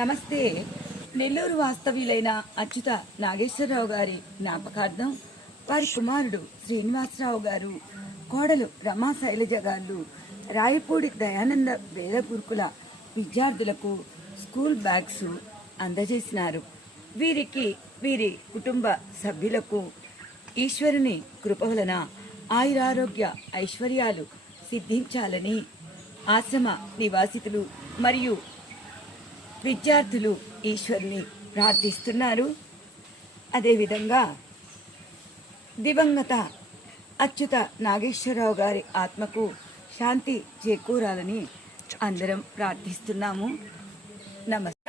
నమస్తే. నెల్లూరు వాస్తవ్యులైన అచ్యుత నాగేశ్వరరావు గారి జ్ఞాపకార్థం వారి కుమారుడు శ్రీనివాసరావు గారు, కోడలు రమా శైలజ గారు రాయపూడి దయానంద వేద గురుకుల విద్యార్థులకు స్కూల్ బ్యాగ్స్ అందజేసినారు. వీరికి వీరి కుటుంబ సభ్యులకు ఈశ్వరుని కృప వలన ఆయురారోగ్య ఐశ్వర్యాలు సిద్ధించాలని ఆశ్రమ నివాసితులు మరియు విద్యార్థులు ఈశ్వరుని ప్రార్థిస్తున్నారు. అదేవిధంగా దివంగత అచ్యుత నాగేశ్వరరావు గారి ఆత్మకు శాంతి చేకూరాలని అందరం ప్రార్థిస్తున్నాము. నమస్తే.